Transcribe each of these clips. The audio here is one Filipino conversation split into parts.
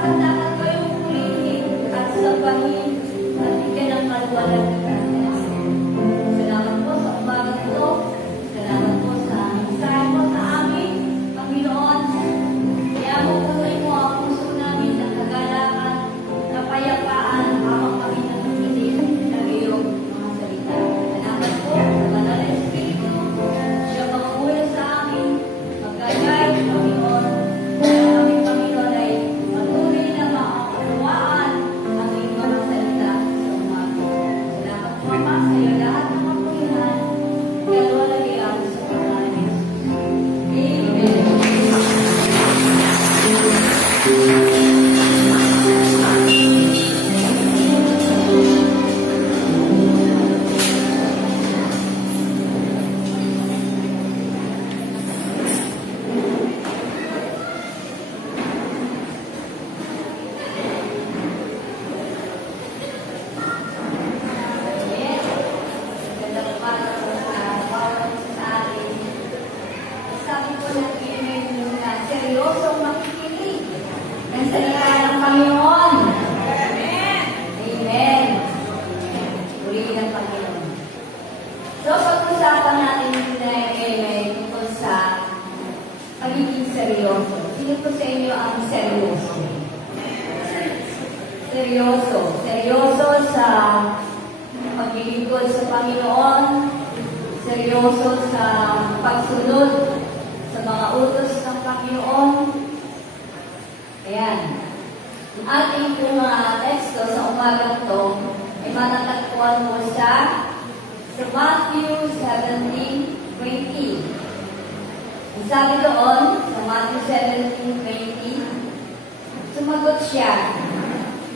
dapat kayong purihin at sabahin at bigyan ng kalwalan ng Diyos. Salamat po sa umaga ito. Salamat po sa mensahe mo sa amin, Panginoon. Kaya mapunin mo ang puso namin ng kagalakan, kapayapaan, habang kami nakikinig ng iyong mga salita. Salamat po sa Banal na Espiritu. Siya mag-uwi sa amin, mag-guide, Panginoon. Kaya kami, Panginoon, ay patuloy na makakawaan ang iyong mga salita sa umaga. Salamat po, Ama, sa iyo lahat ng kapulihan. Kaya wala iyan sa pangalan ni Jesus. Sabi ko ng email nyo na seryosong makikinig ng salita ng Panginoon. Amen. Amen. Purihin ng Panginoon. So, pag-usapan natin na email tungkol sa pagiging seryoso. Sino po sa inyo ang seryoso? Seryoso. Seryoso sa paglilingkod sa Panginoon. Seryoso sa pagsunod sa mga utos ng Panginoon. Ayan. Ang ating mga teksto sa umagang ito ay matatagpuan mo sa Matthew 17:20. Ang sabi doon, sa Matthew 17:20, sumagot siya,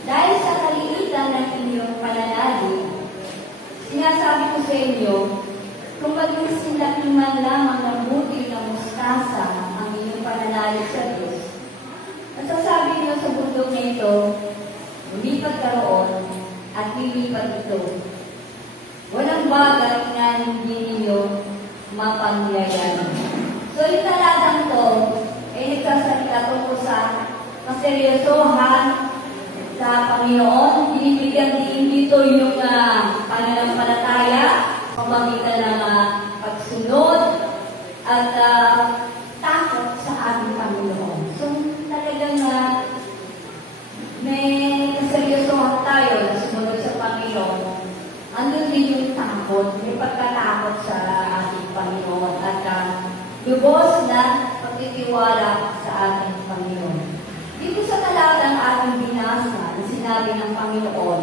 dahil sa kalilitan ng inyong pananalig, sinasabi ko sa inyo, kung maging silaki man lamang ng butil ng mustasa ang inyong pananalig sa Diyos, masasabi niyo sa bundok na ito, lumipat ka roon at lilipat ito. Walang bagay na hindi ninyo mapangyayaran. So, yung talatang to ay nagsasalita tungkol sa kaseryosohan sa Panginoon. Binibigyan din dito yung pananampalataya, pamagitan ng pagsunod at takot sa ating Panginoon. So, talagang may kaseryosohan tayo na sumunod sa Panginoon. Andun din yung takot, may pagkatakot sa ating Panginoon at lubos na pagtitiwala sa ating Panginoon. Dito sa talatang ating binasa, sinabi ng Panginoon,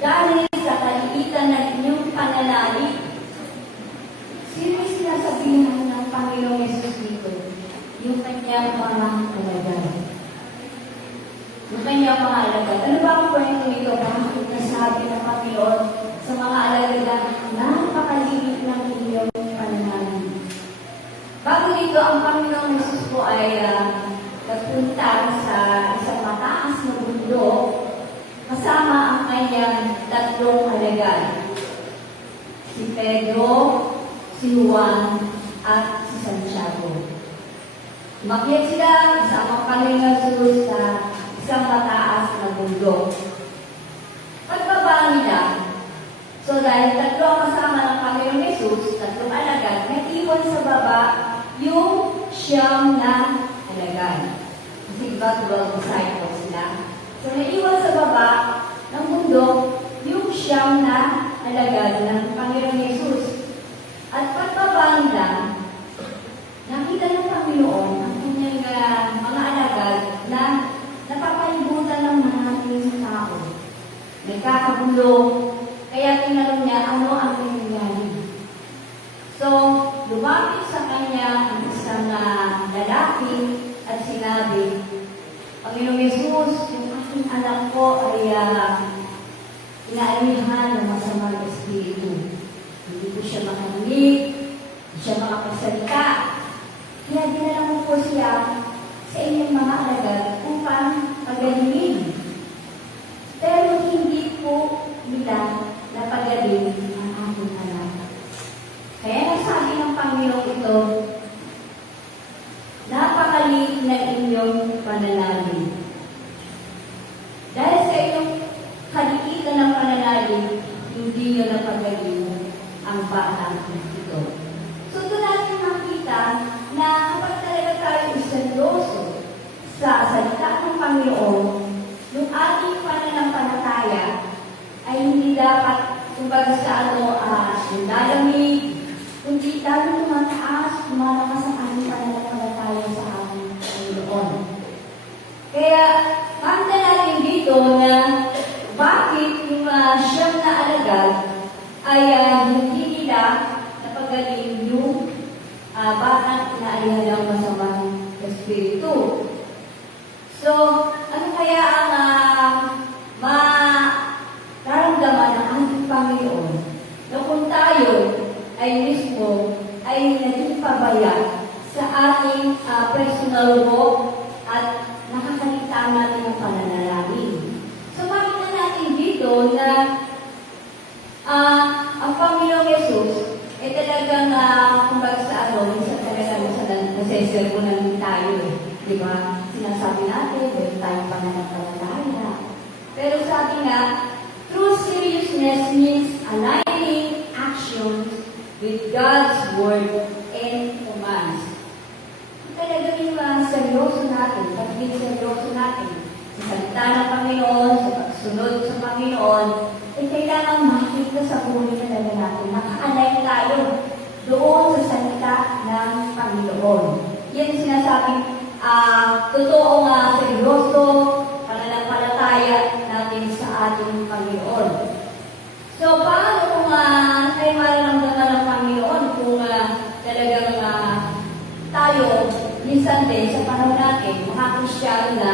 dahil sa kalilitan ng inyong pananalig, sino sinasabihan ng Panginoong Yesus dito? Yung kanyang mga alagad. Yung kanyang mga alagad. Ano ba ang kwento nito? Bakit nasabi ng Panginoon sa mga alagad na napakaliit ng inyong pananalig? Bago dito, ang Panginoong Yesus po ay nagpunta sa isang mataas na bundok kasama ang kanyang tatlong alagad. Si Pedro, si Juan, at si Santiago. Umakyat sila kasama ang Panginoong Jesus sa isang mataas na bundok. Pagbaba nila, so dahil tatlo ang kasama ng Panginoong Jesus, tatlong alagad, nag-iwan sa baba yung siyam na alagad. Kasi diba 12 disciples sila? So, naiwan sa baba ng bundok yung siyam na alagad ng Panginoong Yesus. At pagbaba nila, nakita ng Panginoon ang kanyang mga alagad na napapalibutan ng maraming tao. May kakabulong, kaya tinanong niya ano ang nangyayari. So, lumapit sa kanya ang isang lalaki at sinabi, Panginoong Yesus, yung aking anak ko ay inaalihan ng masamang espiritu. Hindi ko siya makarinig, hindi siya makapagsalita. Kaya dinala mo po siya sa inyong mga alagad upang pagalingin. Pero hindi po nila napagaling ang aking anak. Kaya nasabi ng Panginoon ito, napakaliit na inyong pananalig. hindi nyo napagaling ang batang ito. So, doon natin makita na kapag talaga tayo seryoso sa salita ng Panginoon, yung ating pananampalataya ay hindi dapat, kumbaga sa yung lalamig, kundi lalo tumataas, lumalakas ang ating pananampalataya sa ating Panginoon. Kaya, makita natin dito na bakit yung siyam na alagad ay hindi nila napagaling yung batang inaalihan ng masamang espiritu. So, ano kaya ang mararamdaman ng ating Panginoon na kung tayo ay mismo ay naging pabaya sa ating personal walk at nakakita natin ang pananalangin. So, makita natin dito na ang Panginoong Yesus ay talagang kumbaga sa minsan talaga nasesermonan tayo di ba? Sinasabi natin, meron tayong pananampalataya. Pero sabi nga, true seriousness means aligning actions with God's word and commands. Talaga yung seryoso natin, pagiging seryoso natin sa salita ng Panginoon, sa pagsunod sa Panginoon, ay kailangan makita sa buhay talaga natin. Naka-align tayo doon sa salita ng Panginoon. Yan sinasabi, totoo seryoso, pananampalataya natin sa ating Panginoon. So, paano kung tayo mararamdaman ng Panginoon kung talagang tayo, minsan din sa panahon natin, mga Kristyano na,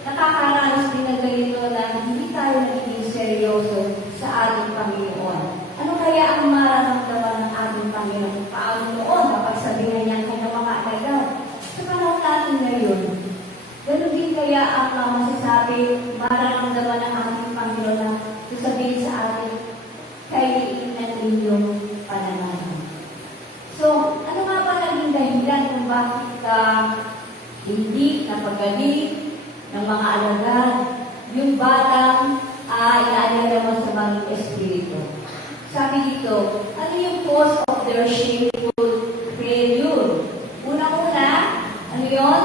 nakakaranas din ng ganito na hindi tayo nagiging seryoso sa ating Panginoon. Ano kaya ang mararamdaman ng ating Panginoon? Paano noon kapag sabihin niya kanyang mga alagad? Sa panahon natin ngayon, ganun din kaya ang masasabi, mararamdaman ng ating Panginoon na sasabihin sa atin, kailiin na inyong pananahan. So, ano nga ba naging dahilan kung bakit hindi napagaling ng mga alagad yung batang inaalihan naman sa mga espiritu? Sabi dito, ano yung cause of their shameful failure? Una-una, ano yun?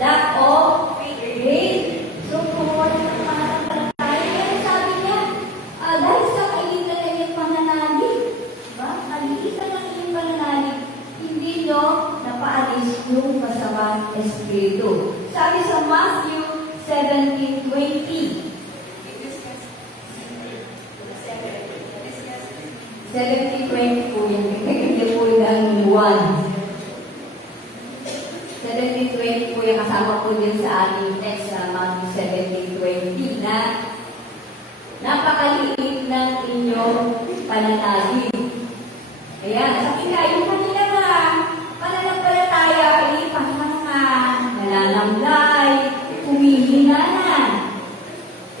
Lack of faith. So, kung wala ng pananampalataya, kaya sabi niya, dahil sa kailitan na yung pananalig, diba? Kailitan na yung pananalig, hindi nyo napaalis yung masamang espiritu. Sabi sa Matthew 17:20, 17:20 po yan. Hindi po yung 1. 17:20 po yung kasama po din sa ating text sa Matthew 17:20 na napakaliit ng inyong pananalig. Ayan, sabi nga, yung kanila pananampalataya ay parang nananamlay, humihina na.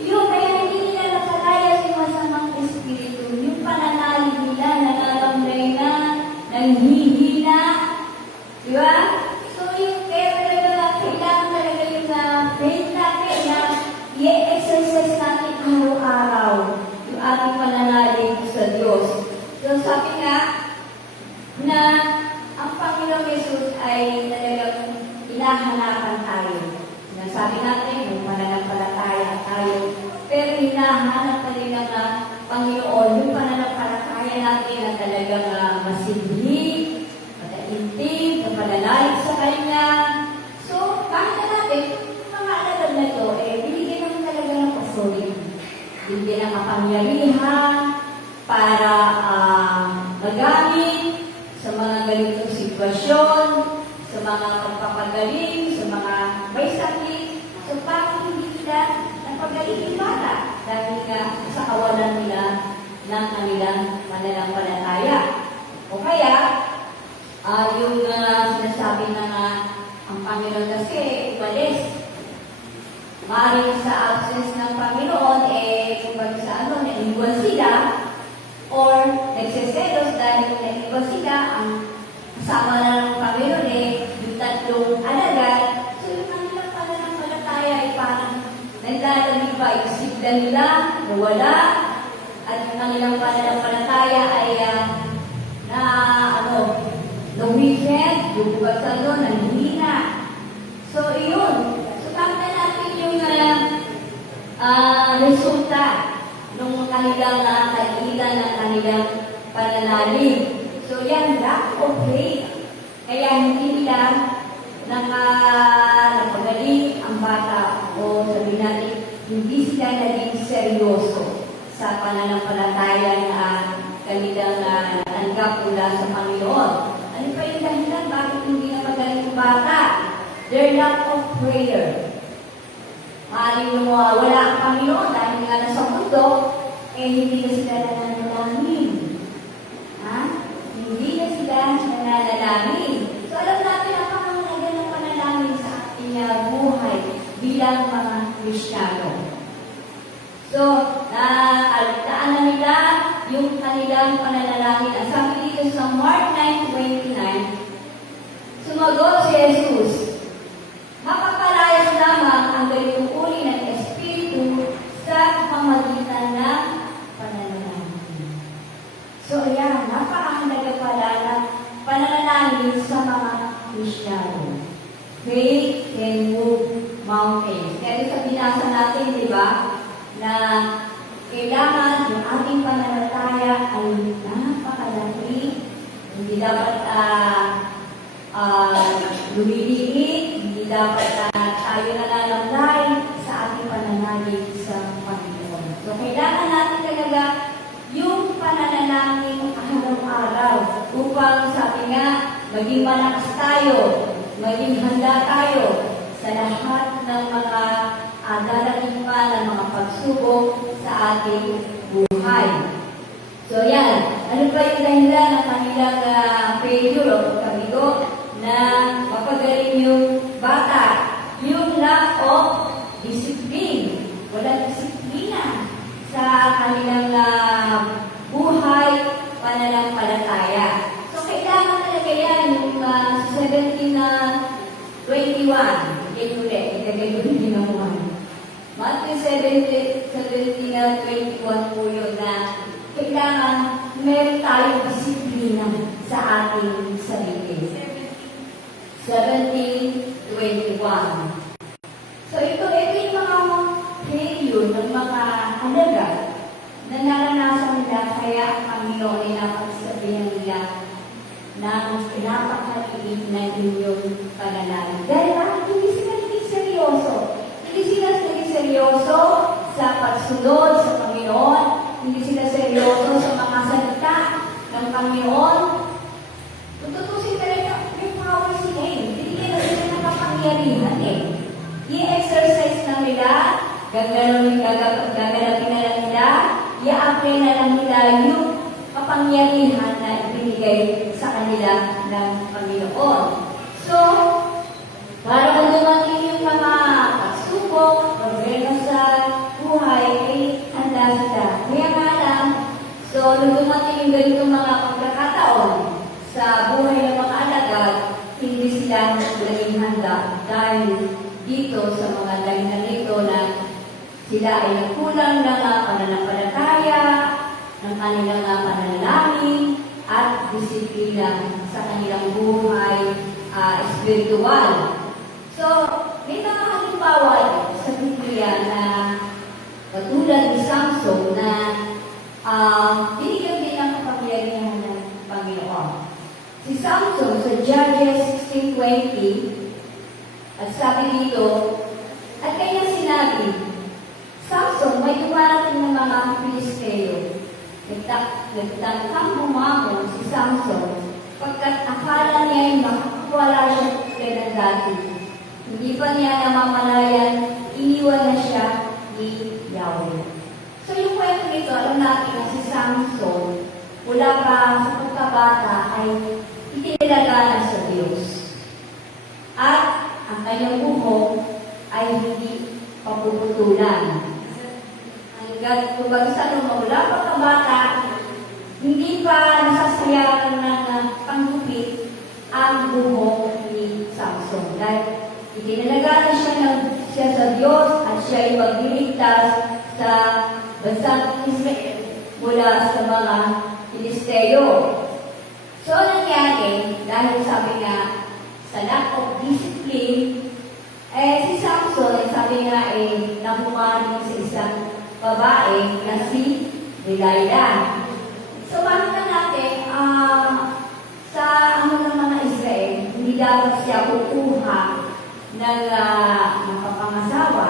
Yung kaya hindi nila nakalaya sa masamang espiritu. Yung pananalig nila, nangangamlay na, nanghihina. Di ba? So, yung kaya talaga, kailangan talaga yung faith natin na i-exercise natin araw-araw yung ating pananalig sa Diyos. So, sabi nga, na ang Panginoong Yesus ay talagang hinahanapan tayo. Sabi natin, yung pananampalataya tayo. Pero hinahanap pa rin ng Panginoon, yung pananampalataya natin na talagang masigli, mataintig, na pananalig sa Kanya. So, bakit natin, mga alagad na ito, binigyan naman talaga ng pasuri. Binigyan ng kapangyarihan para magamit sa mga ganitong sitwasyon, sa mga pagpapagaling, sa mga may sakit. So, bakit hindi nila napagaling yung bata? Dahil nga sa kawalan nila ng kanilang pananampalataya. O kaya, yung sinasabi na ang Panginoon kasi umalis. Maaaring sa absence ng Panginoon, kung sa naiwan sila, or nagsiselos dahil kung naiwan sila, ang kasama na ng Panginoon yung tatlong alagad. So, yung kanilang pananampalataya ay parang naglalamig pa, isigla nila, nawala. at yung kanilang pananampalataya ay na weekend, yung buksan doon, nanghihina. So, iyon. So, tama natin yung resulta ng kanilang kailan ng kanilang pananalig. So, yan, lack of faith. Kaya hindi nila napagaling ang bata o sabi natin, hindi sila naging seryoso sa pananampalataya na kanilang natanggap mula sa Panginoon. Ano pa yung dahilan? Bakit hindi na magaling ang bata? Their lack of prayer. Maaaring wala ang Panginoon dahil nga nasa mundo, hindi na sila nananalangin. Hindi na sila nananalangin. So alam natin ang pangangalaga ng panalangin sa ating buhay bilang mga Kristiyano. So, aligtaan na nila yung kanilang pananalangin. Ang sabi dito sa Mark 9:29, sumagot si Jesus, makapalayas lamang ang ganitong uri ng Espiritu sa pamamagitan ng pananalangin. So, ayan, napakahalaga pala ng pananalangin sa mga Kristiyano. Faith can move mountains. Kaya sa binasa natin, di ba, na kailangan yung ating pananampalataya ay napakalaki. Hindi dapat lumiliit, hindi dapat tayo nalalamlay sa ating pananalig sa Panginoon. So, kailangan natin talaga yung pananalangin araw-araw upang sabi nga, maging malakas tayo, maging handa tayo sa lahat ng mga darating pa ng mga pagsubok sa ating buhay. So yan, ano pa yung dahilan ng kanilang failure o pagkabigo na mapagaling yung bata? Yung lack of discipline. Walang disiplina sa kanilang buhay, pananampalataya. So kailangan talaga yan yung 17:21. Ito ulit, itagay ko rin ginawa. Matthew 17:21 po yun na kailangan meron tayong disiplina sa ating sarili. 17:21. So ito yung mga failure ng mga halaga na naranasan nila kaya ang Panginoon ay napagsabihan nila ng napakaliit na inyong pananalig. Dahil hindi sila naging seryoso. Hindi sila naging seryoso sa pagsunod sa Panginoon. Hindi sila seryoso sa mga salita ng Panginoon. Kung tutusin talaga, may power sila eh. Hindi na sila nakapangyarihan eh. I-exercise na nila, gaganapin na lang nila, i-apply na lang nila yung kapangyarihan na ibinigay sa kanila ng Panginoon. So, para kung dumating yung mga pagsubok, problema sa buhay, ay handa sila. Kaya nga lang, so nung dumating yung ganitong mga pagkakataon sa buhay ng mga alagad, hindi sila naging handa dahil dito sa mga dahilan nito na sila ay nagkulang ng pananampalataya, ng kanilang pananalangin, at disiplina sa kanilang buhay espiritual. So, may mga halimbawa sa Biblia na katulad ni Samson na binigyan din ng kapangyarihan ng Panginoon. Si Samson sa Judges 16:20, at sabi dito, at kanya sinabi, Samson, may dumarating ng mga Pilisteo. Nagtangkang bumamon si Samson pagkat akala niya ay makakawala siya kaya dati. Hindi pa niya namamalayan, iniwan na siya ni Yahweh. So yung kwento nito, alam natin na si Samson, mula pa sa pagkabata ay itinilagana sa Diyos. At ang kanyang buhok ay hindi papuputulan. Hanggang kumbaga mula pagkabata, hindi pa nasasayakan ng panggupit ang buhok ni Samson. Dahil itinalagaan siya sa Diyos at siya ay magdiligtas sa bansang Israel mula sa mga Filisteo. So, nangyari, dahil sabi nga, sa lack of discipline, si Samson, sabi nga, nahumaling sa isang babae na si Delilah. So, makita natin, sa ng mga Israel, hindi dapat siya kukuha ng pangasawa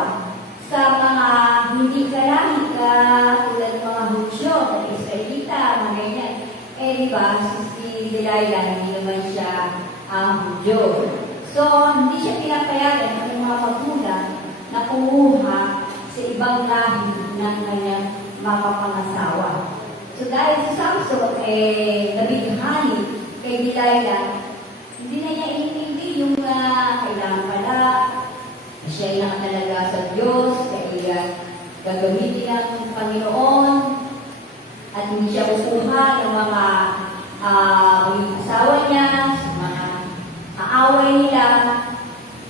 sa mga hindi karami tulad ng mga Hudyo, ng Israelita, mga ganyan. Di ba, si Delilah, hindi naman siya Hudyo. So, hindi siya pinapayagan ng mga magulang na kumuha sa ibang lahi ng kanyang mapapangasawa. So, dahil si Samson, nabighani kay Delilah, hindi na niya inintindi yung kailangan pala, siya ay nakatalaga sa Diyos, kaya gagamitin ng Panginoon, at hindi siya kukuha ng mga asawa niya, sa mga kaaway nila.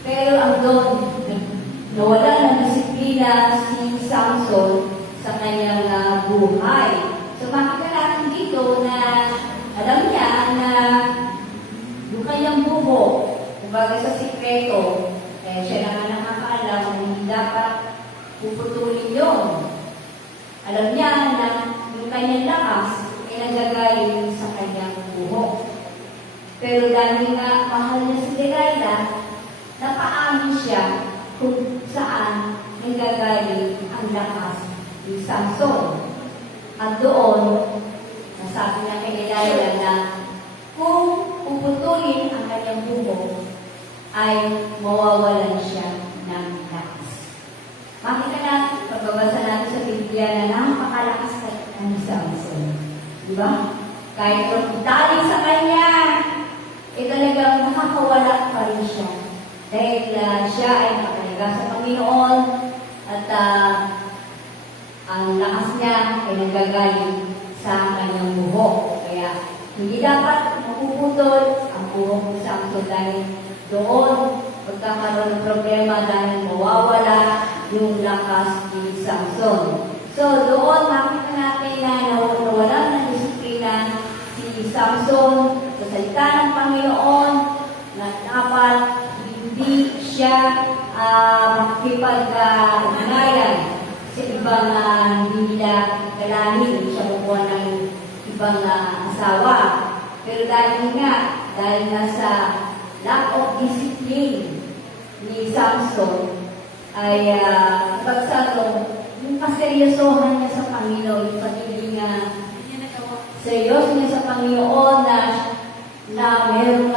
Pero ang doon, nawala ng disiplina si Samson sa kanyang buhay. So makita natin dito na alam niya na yung kanyang buho, kumbaga sa sikreto, siya naman nakakaalam na hindi dapat puputulin yun. Alam niya na yung kanyang lakas ay nagagaling sa kanyang buho. Pero dahil nga mahal niya si Delilah, napaamin siya kung saan nanggagaling ang lakas ni Samson. At doon, nasabi niya kay Delilah na kung puputulin ang kanyang buho, ay mawawalan siya ng lakas. Makita natin, pagbabasa natin sa Biblia na napakalakas ng Samson. Diba? Kahit kung daling sa kanya, talagang nakakawala pa rin siya. Dahil siya ay nakatalaga sa Panginoon at ang lakas niya ay nanggagaling sa kanyang buho. Kaya hindi dapat mapuputol ang buho ni Samson dahil doon magkakaroon ng problema dahil mawawala yung lakas ni Samson. So doon makita natin na nawala ng disiplina si Samson sa salita ng Panginoon na dapat hindi siya makikipag-ugnayan sa ibang hindi nila galanin, siya kukuha ng ibang asawa. Pero dahil nga sa lack of discipline ni Samson, ay pagsatong yung kaseryosohan niya sa Panginoon, yung pagiging seryoso niya sa Panginoon na meron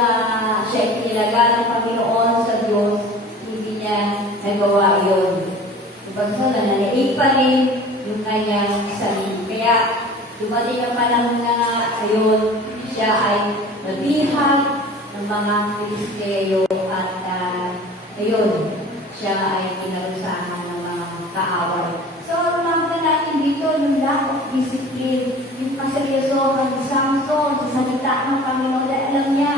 siya inilaga ng Panginoon sa Diyos, hindi niya nagawa yun. Pagsunod, nanaig pa rin yung kanyang sarili. Kaya, dumating ang panahon na ayon, siya ay nabihag ng mga Filisteo at ngayon, siya ay pinarusahan ng mga kaaway. So, makita natin dito yung lack of discipline, yung kaseryosohan ni Samson sa salita ng Panginoon. Dahil alam niya,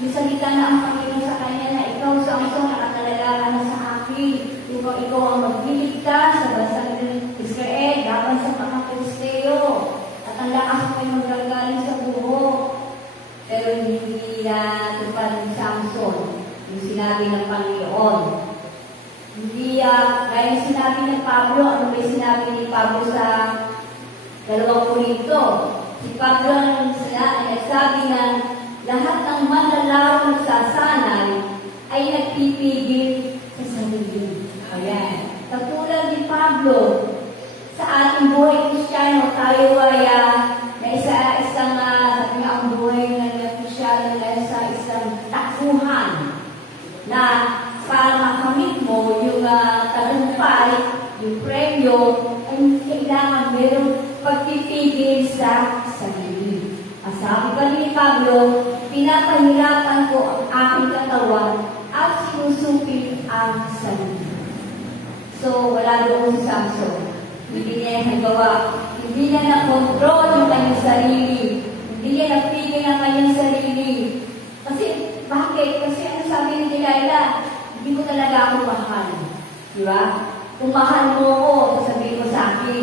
yung salita na ang Panginoon sa kanya na ikaw, Samson, nakatalaga ka na sa akin. Ikaw ang magliligtas sa bansang Israel, laban sa mga Filisteo. At ang lakas mo ay magagaling sa buho. Pero hindi natupad ni Samson yung sinabi ng Panginoon. Hindi, gaya sinabi ng Pablo, ano ba sinabi ni Pablo sa 2 Korinto? Si Pablo ang nagsabi na lahat ng manlalaro nagsasanay ay nagpipigil sa sarili. Ayan. Katulad ni Pablo, sa ating buhay Kristiyano, tayo ay isang ang buhay ng Kristiyano ay sa isang takbuhan na para makamit mo yung tagumpay, yung premyo, ay kailangan merong pagpipigil sa sarili. Ang sabi pa ni Pablo, pinapahirapan ko ang aking katawan at sinusupil ang sarili. So, wala doon si Samson. Hindi niya nagawa. Hindi niya na-control yung kanyang sarili. Hindi niya napigil ang kanyang sarili. Kasi, bakit? Kasi ano sabi ni Delilah? Hindi mo talaga ako mahal. Di ba? Kung mahal mo ako, sasabihin mo sa akin.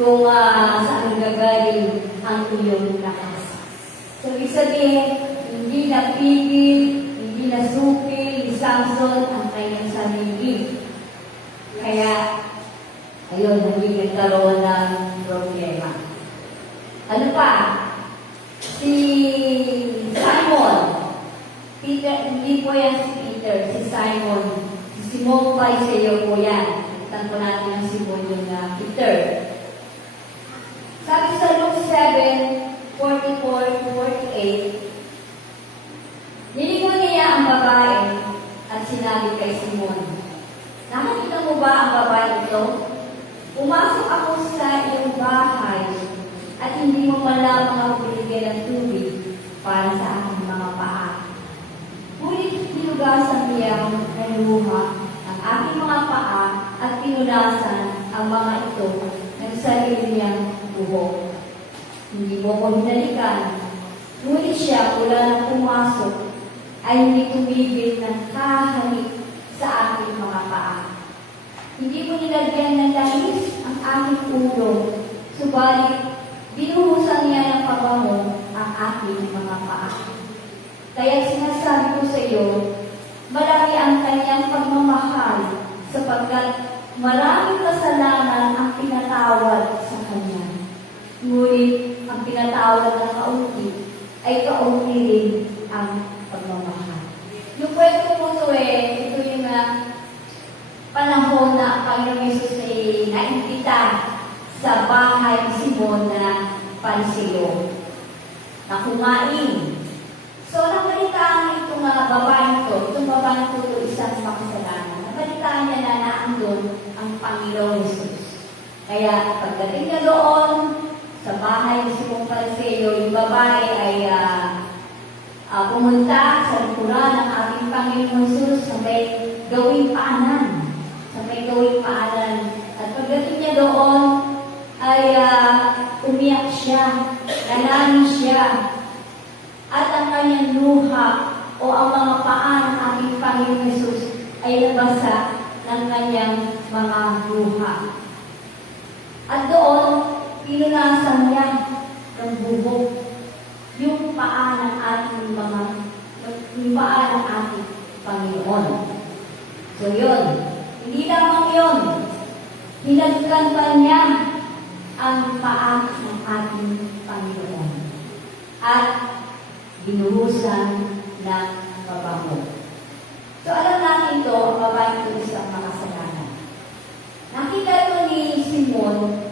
kung saan gagaling ang iyong lakas. So, ibig sabihin, hindi napigil, hindi nasupil ni Samson ang kanyang sarili. Kaya, ayun, hindi nagkaroon ng problema. Ano pa? Si Simon, Peter, hindi po yan si Peter, si Simon, si Simon Pariseo po yan. Itan po natin ang Simon yung Peter. Sabi sa Luke 7:44-48, niligaw niya ang babae at sinabi kay Simon, nakakita mo ba ang babae ito? Pumasok ako sa iyong bahay at hindi mo man lamang ako binigyan ng tubig para sa aking mga paa. Ngunit hinugasan niya ng luha ang aking mga paa at pinunasan ang mga ito ng sarili niyang buhok. Hindi mo ko hinalikan, ngunit siya mula nang pumasok ay hindi tumigil ng kahalik sa aking mga paa. Hindi mo nilagyan ng langis ang aking ulo, subalit binuhusan niya ng pabango ang aking mga paa. Kaya sinasabi ko sa iyo, malaki ang kanyang pagmamahal sapagkat maraming kasalanan ang pinatawad sa kanya. Ngunit ang pinatawad ng kaunti ay kaunti rin ang pagmamahal. Yung kwento po ito yung panahon na ang Panginoong Yesus ay naimbita sa bahay ni Simon na Pariseo na kumain. So, nabalitaan itong babaeng itong babaeng ito isang makasalanan. Nabalitaan niya na naandun ang Panginoong Yesus. Kaya, pagdating niya doon sa bahay ni Simon Pariseo, yung babae ay pumunta sa likuran ng ating Panginoong Yesus sa may gawing paanan. At pagdating niya doon, ay umiyak siya, nalangin siya, at ang kanyang luha o ang mga paa ng ating Panginoong Yesus ay nabasa ng kanyang mga luha. At doon, pinunasan niya ng buhok yung paa ng ating Panginoon. So yun, hindi lamang yun, hinagkan pa niya ang paa ng ating Panginoon at binuhusan ng pabango. So alam natin ito, ang babae ito isang makasalanan. Nakita ito ni Simon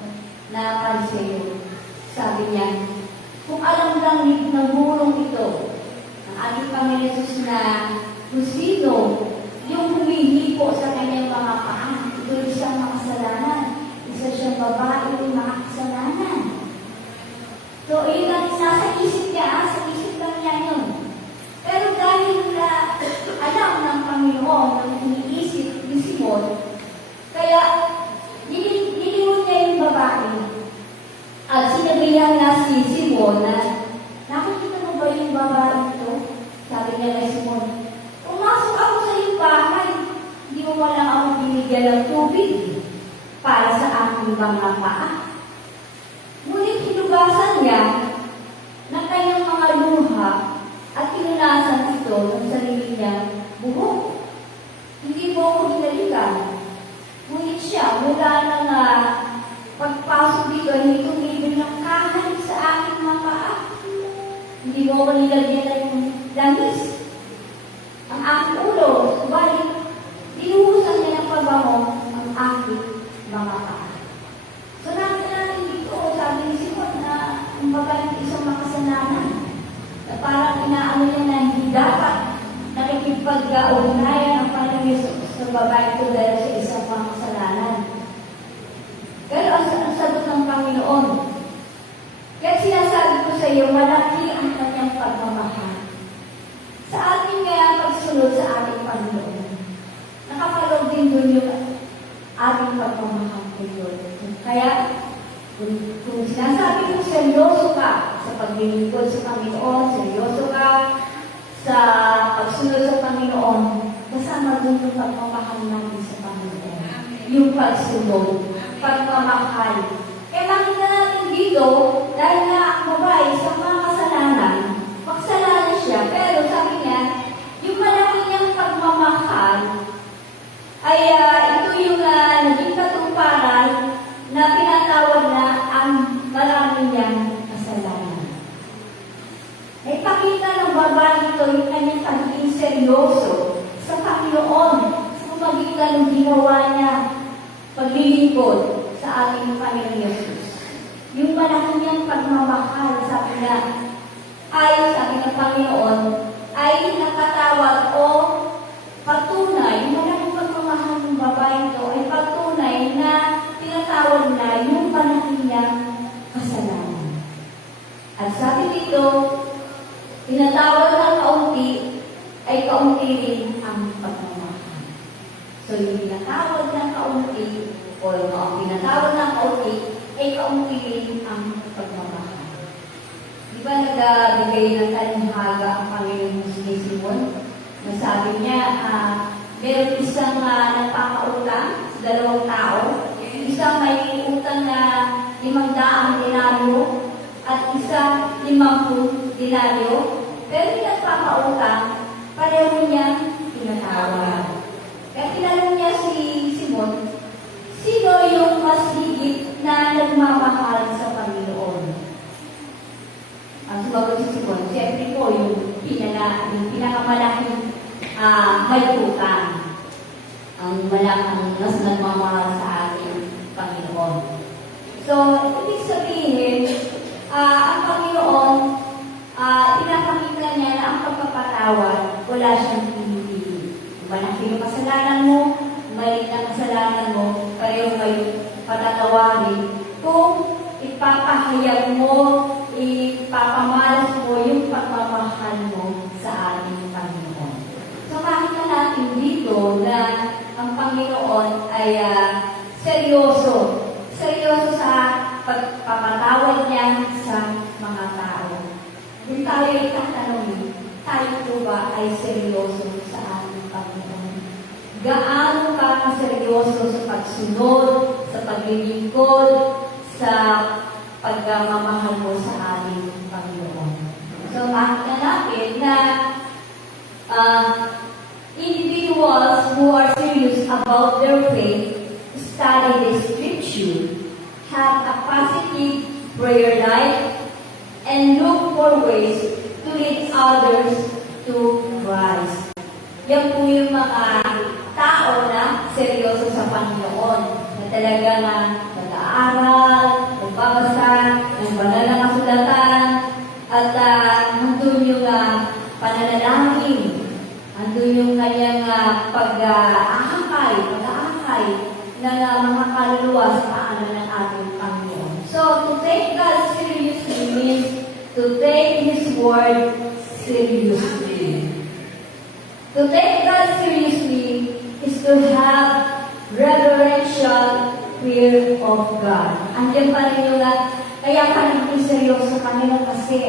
na Pariseo. Sabi niya, kung alam lang ni nagulong ito, ang ating Panginoon Jesus na kung sino yung humihipo sa kanyang mga paa, ito isang makasalanan. Isa siyang babae yung makasalanan. So, yun ang nasa isip niya, sa isip lang niya yun. Pero dahil na alam ng Panginoon ang iniisip ni Simon, kaya nilingon niya yung babae. At sinabihan na si Simon na, nakikita mo ba yung babae ito? Sabi niya kay Simon, pumasok ako sa iyong bahay, hindi mo wala ako binigyan ng tubig para sa aking mga paa. Ngunit hinugasan niya ng kanyang mga luha at pinunasan ito ng sarili niya buhok. Hindi mo ako hinalikan. Ngunit siya, mula ng pagpasok dito, hindi tumigil ng kahit sa aking mga paa. Hindi mo ako nilagyan ng langis ang aking ulo. Subalit, dinuhusan niya ng pabango ang aking mga paa. So, natin dito, sabi ni Simon na ang babae isang makasalanan na parang inaano niya na hindi dapat nakikipag-ugnayan ang Panginoon Yesus sa babae ko dahil sa isang makasalanan. Pero ang sagot ng Panginoon, kaya sinasabi ko sa iyo, malaki ang kanyang pagmamahal sa ating pagsunod sa ating Panginoon. Nakapalog din doon yung ating pagmamahal kay Lord. Kaya, kung sinasabi mo seryoso ka sa paglilingkod sa Panginoon, seryoso ka sa pagsunod sa Panginoon, kasama doon yung pagmamahal natin sa Panginoon. Yung pagsunod, pagmamahal. Kaya makita natin dito, dahil nga ang babae sa mga kasalanan, makasalanan siya, pero sabi niya, yung malaki niyang pagmamahal, ay ito yung naging katuparan na pinatawag na ang marami niyang kasalanan. Ay pakita ng babae ito yung kanyang pagiging seryoso sa Panginoon, sa pamagitan ng ginawa niya, paglilingkod sa ating Panginoon Yesus. Yung malaki niyang pagmamahal, sabi niya, ay sabi ng Panginoon, ay nakatawag o patunay, yung malaking pagmamahal ng babae ito ay patunay na tinatawag na yung malaki niyang kasalanan. At sabi dito, tinatawag ng kaunti ay kaunti rin ang pagmamahal. So yung tinatawag ng kaunti o ang tinatawag ng kaunti ay kaunti rin ang pagmamahal. Di ba nagbigay ng talinghaga ang Panginoon si Simon? Nasabi niya, meron isang nagpakautang sa 2 tao, isang may utang na 500 denaryo at isang 50 denaryo, pero yung nagpakautang, pareho niyang tinatawag. Kaya tinanong niya si Simon, sino yung mas higit na nagmamahal sa Panginoon? Ang sumagot si Simon, siyempre po yung pinakamalaking may utang. Ang malaking mas nagmamahal sa ating Panginoon. So, ibig sabihin, ang Panginoon, pinapakita niya na ang pagpapatawad, wala siyang pinipili. Kung malaki yung kasalanan mo, maliit ang kasalanan mo, pareho may patatawarin. Kung ipapahayag mo, ipapamalas mo yung pagmamahal mo sa ating Panginoon. So, makita natin dito na ang Panginoon ay seryoso. Seryoso sa pagpapatawad niya sa mga tao. Kung tayo itatanong, tayo po ba ay seryoso sa ating Panginoon? Gaano ka kaseryoso sa pagsunod, sa paglilingkod, sa pagmamahal mo sa ating Panginoon? So, makita natin na individuals who are serious about their faith, study the Scripture, have a positive prayer life, and look for ways to lead others to Christ. Yan po yung mga tao na seryoso sa Panginoon, na talaga na nag-aaral, nagbabasa, ng banal na kasulatan, at nandun yung pananalangin, nandun yung kanyang pag-aakay ng mga kaluluwa sa paanan ng ating Panginoon. So, to take God seriously means to take His Word seriously. To take God seriously is to have reverential fear of God. Andiyan pa rin yung kaya ka naging seryoso sa Panginoon kasi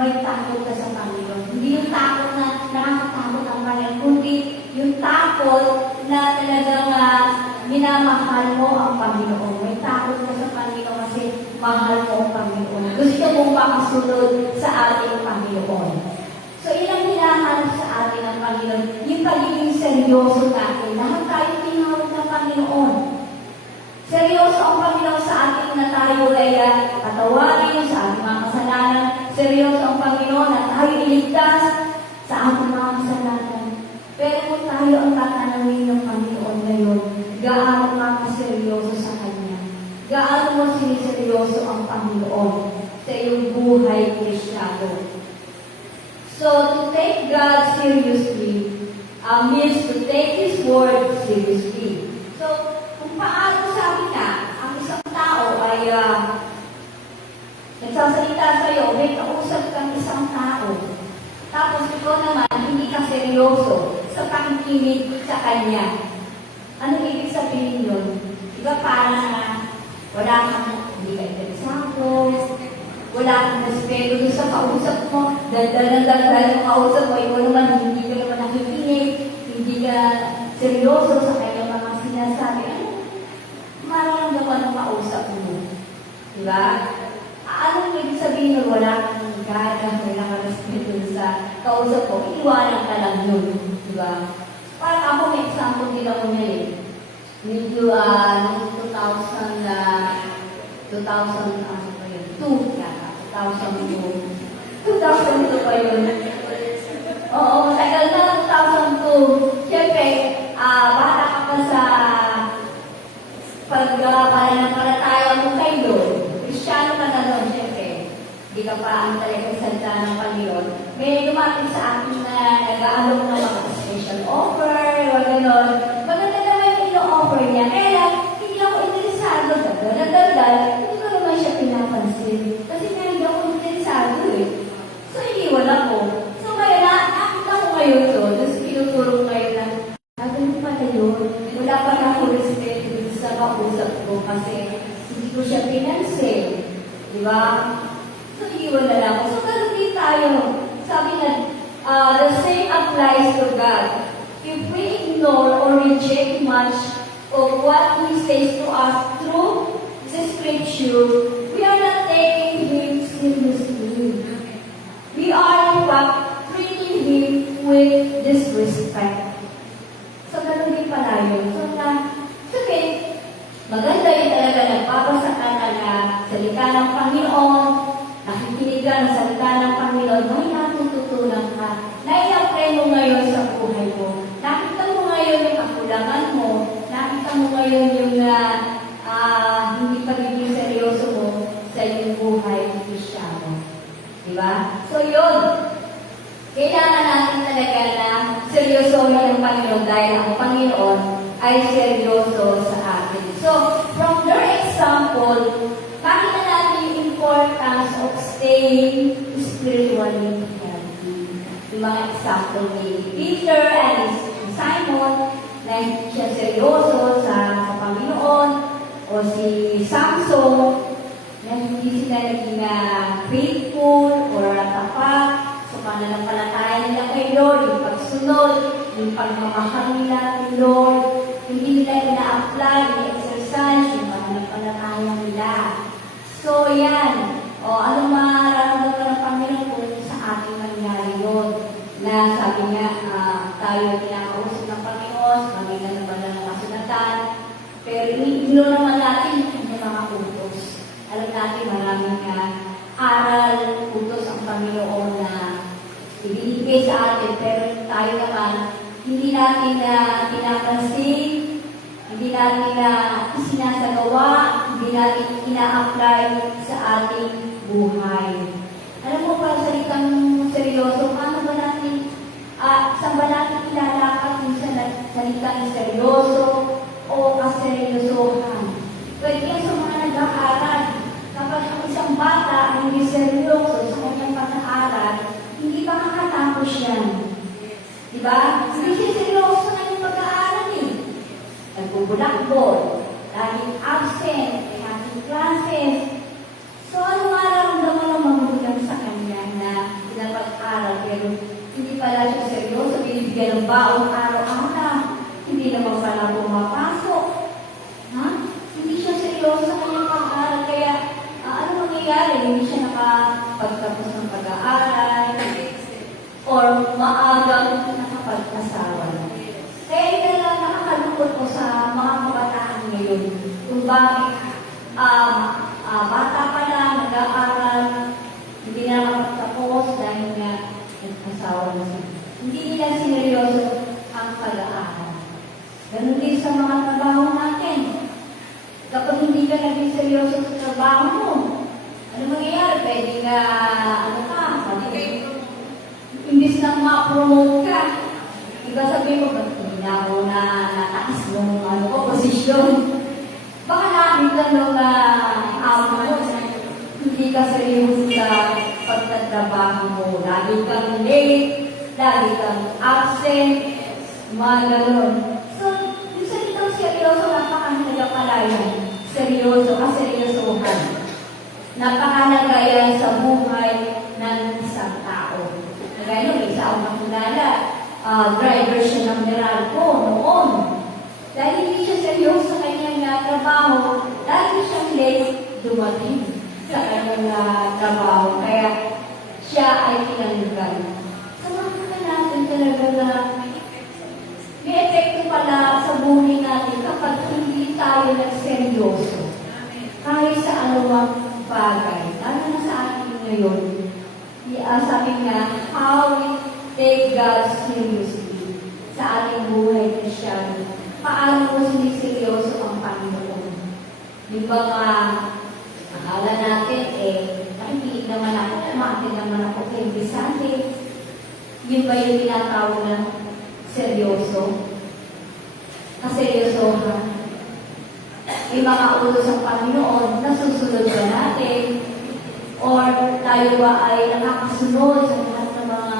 may takot ka sa Panginoon. Hindi yung takot na nakakatakot ang Panginoon, kundi yung takot na talagang minamahal mo ang Panginoon. May takot ka sa Panginoon kasi mahal mo ang Panginoon. Gusto mong makasunod sa ating Panginoon. So, ilang hinahanap sa atin ang Panginoon, yung pagiging seryoso natin. Lahat tayo tinawag ng Panginoon. Seryoso ang Panginoon sa atin na tayo ay patawarin sa ating mga kasalanan. Seryoso ang Panginoon na tayo iligtas sa ating mga kasalanan. Pero kung tayo ang tatanawin ng Panginoon ngayon, gaano ka seryoso sa Kanya? Gaano mo siniseryoso ang Panginoon sa iyong buhay Kristiyano? So, to take God seriously means to take His Word seriously. So, kung paano sabi na, ang isang tao ay nagsasalita sa iyo, may kausap kang isang tao, tapos ikaw naman, hindi ka seryoso sa pakikinig sa Kanya. Anong ibig sabihin yun? Diba parang wala kang, hindi ka interesado, wala kang respeto doon sa kausap mo, daldal yung kausap mo, ikaw naman, hindi ka naman nakikinig, hindi ka seryoso sa kanyang mga sinasabi. Ano? Mararamdaman ang kausap mo. Di ba? Anong ibig sabihin nun? Wala kang gana, wala kang respeto sa kausap ko, iiwanan ka lang yun. Di ba? Parang ako, may example din ako niya eh. Medyo, noong 2002 yata. 2002 pa yun. Oo, tagal na 2002. Siyempre, bata ka pa sa pananampalataya mo kay Lord. Kristyano ka na doon, siyempre. Hindi ka pa ang talagang salita ng Panginoon. May dumating sa akin na nag-aalok na mga special offer, o gano'n. Maganda naman yung ino-offer niya. Kaya lang, hindi ako interesado. Dagdal, hindi ko naman siya pinapansin. Kasi nga hindi ako interesado eh. So, iniwan ako. So, ngayon, nakita ko ngayon to. Tapos, pinuturo ko ngayon na, gagawin pala yun. Wala pa na ako respect sa kausap ko kasi hindi ko siya pinansin. Di ba? So, iwan na lang ako. So, ganun din tayo. Sabi na, the same applies to God. If we ignore or reject much of what He says to us through the Scripture, we are not taking Him seriously. We are, in fact, treating Him with disrespect. So, ganun din pala yun. So, okay, maganda yun talaga nagbabasa ka na salita ng Panginoon, nakikinig ka ng salita ng Panginoon, may natututunan ka. Nai-apply mo ngayon sa buhay mo. Nakita mo ngayon yung kakulangan mo. Nakita mo ngayon yung hindi pagiging seryoso mo sa iyong buhay ng Kristyano. Diba? So yun, kailangan natin talaga na seryosohin ng Panginoon dahil ang Panginoon ay seryoso sa atin. So, from their example, makita natin yung importance of staying spiritually healthy. Yung mga example ni Peter and Simon, na hindi siya seryoso sa Panginoon, o si Samson, na hindi sila naging faithful or tapat sa pananampalataya nila kay Lord, yung pagsunod, yung pagmamahal nila kay Lord, hindi nila ina-apply, ina-exercise, yung pananampalataya nila. So, yan. O, ano mararamdaman ng Panginoon kung sa ating nangyari yun? Na sabi nga, tayo kinakausap ng Panginoon, kami na naman ng kasunatan, pero ino naman natin yung mga utos. Alam natin maraming aral, utos ang Panginoon na ibinigay sa atin, pero tayo naman, hindi natin pinapansin, hindi natin isinasagawa, hindi natin ina-apply sa ating buhay. Alam mo ba, salitang seryoso, paano ba natin, saan ba natin ilalakad yung salitang seryoso o kaseryosohan? Pwede yan sa mga nag-aaral. Kapag ang isang bata ay hindi seryoso sa kanyang pag-aaral, hindi pa makatapos yan. Diba? Hindi siya seryoso sa kanyang pag-aaral eh. Nagbubulakbol, laging absent, may ating classes. So, ano mararamdaman ng magulang sa kanya na pinapag-aral pero hindi pala siya seryoso, binibigyan ng baon araw-araw, hindi naman pala pumapasok. Ha? Hindi siya seryoso sa kanyang pag-aaral, kaya ano mangyayari? Hindi siya nakapagtapos ng pag-aaral or maagang nakapag-asawa. Kaya ito lang nakakalungkot ko sa mga kabataan ngayon kung bakit bata pa lang, nag-aaral, hindi na nakapagtapos dahil nga nag-asawa na siya. Hindi nila sineryoso ang pag-aaral. Ganun din sa mga trabaho natin. Kapag hindi ka naging seryoso sa trabaho mo, ano mangyayari? Pwede nga, imbis na ma-promote ka, iba sabihin mo, ba't hindi na ako na nataas yung posisyon? Baka nakita nung hindi ka seryoso sa pagtatrabaho mo. Lagi kang late, lagi kang absent, mga gano'n. So, yung salitang seryoso, napakahalaga pala yan. Seryoso, kaseryosohan. Napakahalaga yan sa buhay ng isang tao. Kaya nung isa akong makilala, driver siya ng Meralco noon. Dahil hindi siya seryoso sa kanyang trabaho, lagi siyang late dumating sa kanyang trabaho. Kaya siya ay tinanggal. So makikita natin talaga na may epekto pala sa buhay natin kapag hindi tayo nagseryoso. Kahit sa anumang bagay. Lalo na sa atin ngayon. Sabi nga, how we take God seriously sa ating buhay Kristyano. Paano mo siniseryoso ang Panginoon? Yung mga akala natin, nakikinig naman ako, kumakin naman ako kay Bisante. Yun ba yung tinatawag na seryoso? Kaseryosohan. May mga utos ng Panginoon, nasusunod ba natin? Or tayo ba ay nakakasunod sa lahat ng mga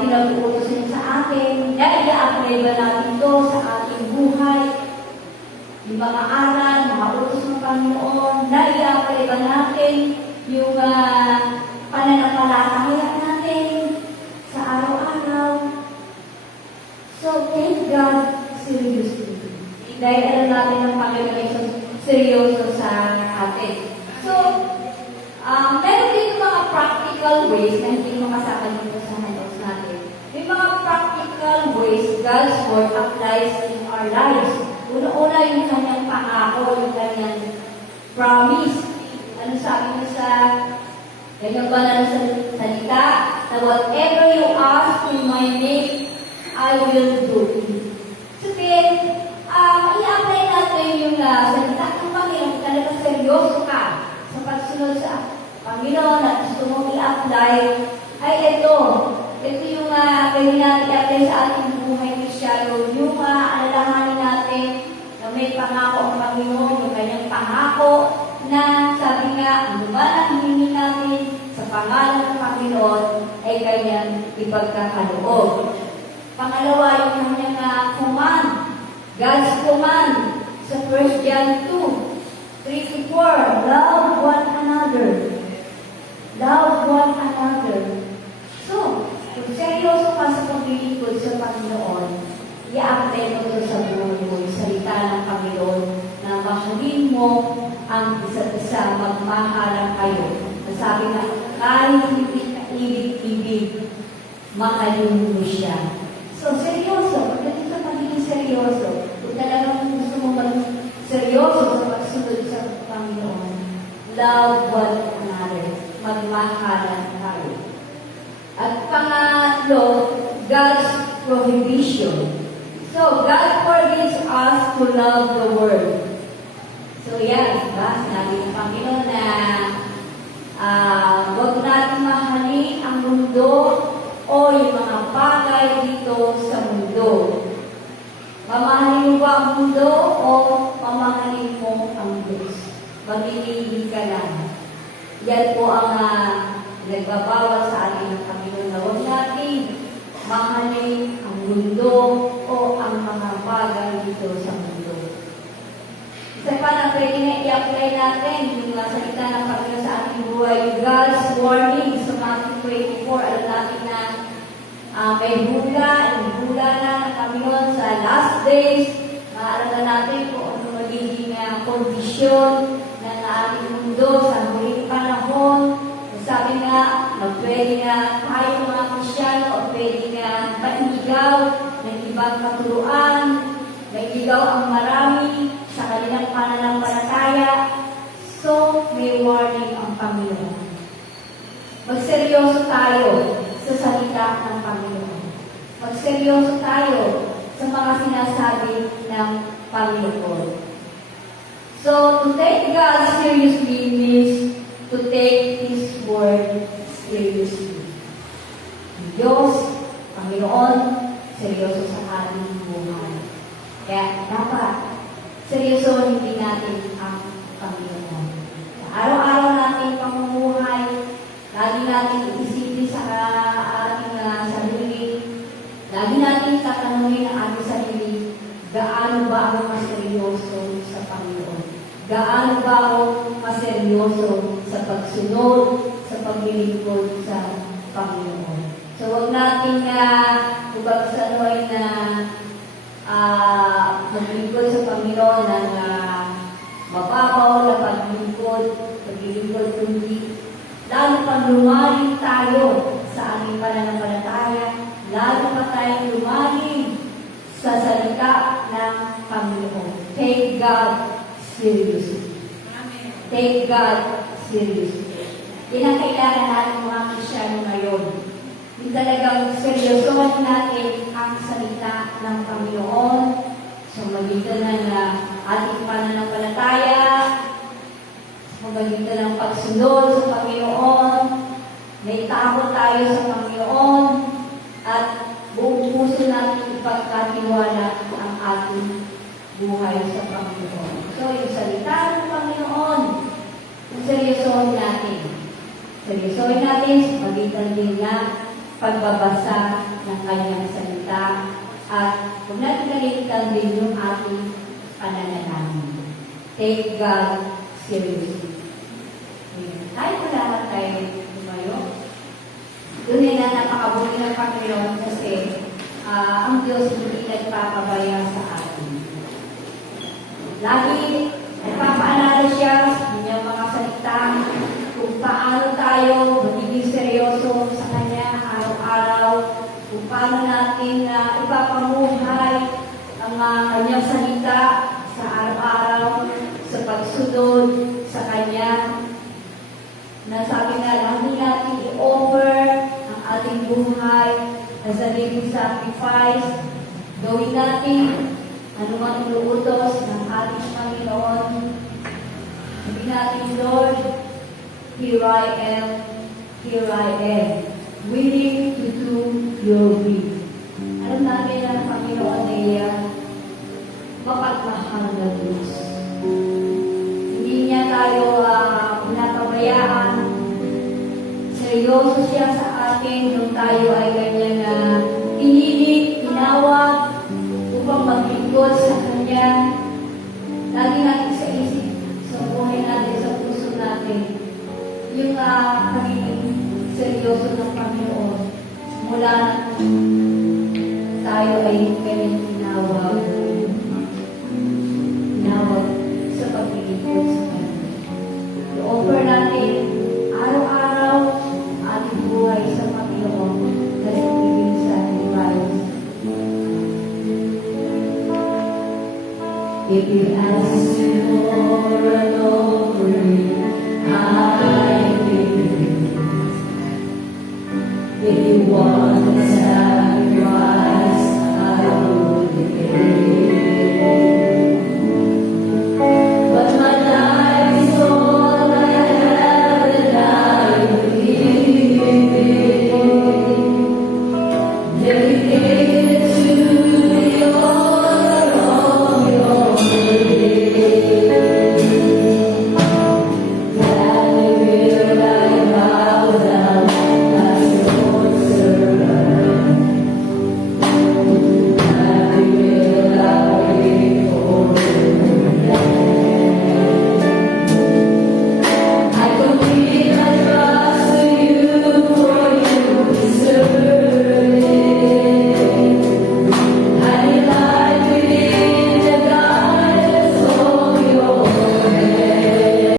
pinag-uutos niya sa atin? I-apply ba natin ito sa ating buhay? Yung mga aral, mga utos ng Panginoon, i-apply ba natin yung pananampalataya natin sa araw-araw? So, take God seriously. Dahil alam natin ng Panginoon ay seryoso sa atin. So, meron din mga practical ways na hindi makasama dito sa handouts natin. May mga practical ways God's Word applies in our lives. Una-una yung kanyang pangako, yung kanyang promise. Ano sabi niya sa kanyang banal na salita? Na whatever you ask in my name, I will do it. So then, i-apply natin yung salita ng Panginoon. Talaga seryoso ka sa pagsunod sa Panginoon at gusto mong i-apply, ay ito yung pwede natin i-apply sa ating buhay Kristyano, yung alalahanin natin na may pangako ang Panginoon, yung kanyang pangako na sabi nga, ano ba ang hiningi natin sa pangalan ng Panginoon ay kanyang ipagkakaloob. Pangalawa, yung kanyang command, God's command sa 1 John 2:3-4, love one another. Love one another. So, kung seryoso ka sa paglilingkod sa Panginoon, i-apply mo ito sa buhay mo, yung salita ng Panginoon, na mahalin mo ang isa't isa, magmahalan kayo. Sabi nga, kahit hindi ka ibig-ibig, mahalin mo siya. So, seryoso. Pagdating sa pagiging seryoso, kung talagang gusto mo maging seryoso sa pagsunod sa Panginoon, love one another. Magmahalan tayo. At pangatlo, God's prohibition. So, God forbids us to love the world. So, yan. Diba? Sinabi ng Panginoon na huwag natin mahalin ang mundo o yung mga bagay dito sa mundo. Mamahalin mo ba ang mundo o mamahalin mo ang Diyos? Magiging ka lang. Yan po ang nagbabawal sa atin ng Panginoon na huwag natin mahalin ang mundo o ang mga bagay dito sa mundo. Isa pa na pwede na i-apply natin yung salita ng Panginoon sa ating buhay, God's warning sa Matthew 24. Alam natin na may hula na ng Panginoon sa last days. Alam na natin kung ano magiging kondisyon ng ating mundo sa huling panahon. Sabi nga, na pwede nga tayo mga Kristyano o pwede nga maigaw ng ibang katuruan, maigaw ang marami sa kanilang pananampalataya. So, may warning ang Panginoon. Magseryoso tayo sa salita ng Panginoon. Magseryoso tayo sa mga sinasabi ng Panginoon. So, to take God seriously means to take His Word seriously. Diyos, Panginoon, seryoso sa ating buhay. Kaya dapat seryosohin din natin ang Panginoon. Araw-araw natin pamumuhay, lagi natin iisipin sa ating sarili, lagi natin tatanungin ang ating sarili, gaano ba ako maseryoso sa Panginoon? Gaano ba ako maseryoso sa pagsunod, sa paglilingkod sa Panginoon? So, huwag natin pagsanuay na maglingkod sa Panginoon ng mababaw na paglingkod lumalim tayo sa ating pananampalataya, lalo pa tayong lumalim sa salita ng Panginoon. Take God seriously. Take God seriously. Yan ang kailangan natin mga Kristyano ngayon. Yung talagang seryosohan natin ang salita ng Panginoon sa magitan ng ating pananampalataya, sa magitan ng pagsunod sa Panginoon, may takot tayo sa Panginoon, at buong puso natin ipagkatiwala ang ating buhay sa Panginoon. So, yung salita ng Panginoon, yung seryosohin natin. Seryosohin natin sa magitan din na pagbabasa ng kanyang salita, at huwag natin nalimutan din yung ating pananalangin. Take God seriously. Kahit wala lang tayo tumayo, doon na napakabuti ng Panginoon kasi ang Diyos hindi nagpapabaya sa atin. Lagi nagpapaalala siya sa kanyang mga salita kung paano tayo magiging seryoso sa Kanya araw-araw, kung paano natin ipapamuhay ang Kanyang salita sa araw-araw, sa pagsunod sa Kanya. Nasabi nga, lagi natin i-offer ang ating buhay as a living sacrifice. Gawin natin anumang inuutos ng ating Panginoon. Sabi natin, Lord, here I am, willing to do your will. Alam natin ang Panginoon ay mapagmahal na Diyos. Hindi niya tayo pinapabayaan. Seryoso siya sa atin nung tayo ay ganyan pinilit, tinawag upang maglingkod sa Kanya. Lagi natin sa isip, sa buhay natin, sa puso natin, yung pagiging seryoso ng Panginoon. Mula tayo ay ganyan tinawag sa paglilingkod sa Kanya. I-offer natin araw-araw ating buhay sa Panginoon na living sacrifice. If you ask for an offering, I will. If you want a sacrifice, I will give.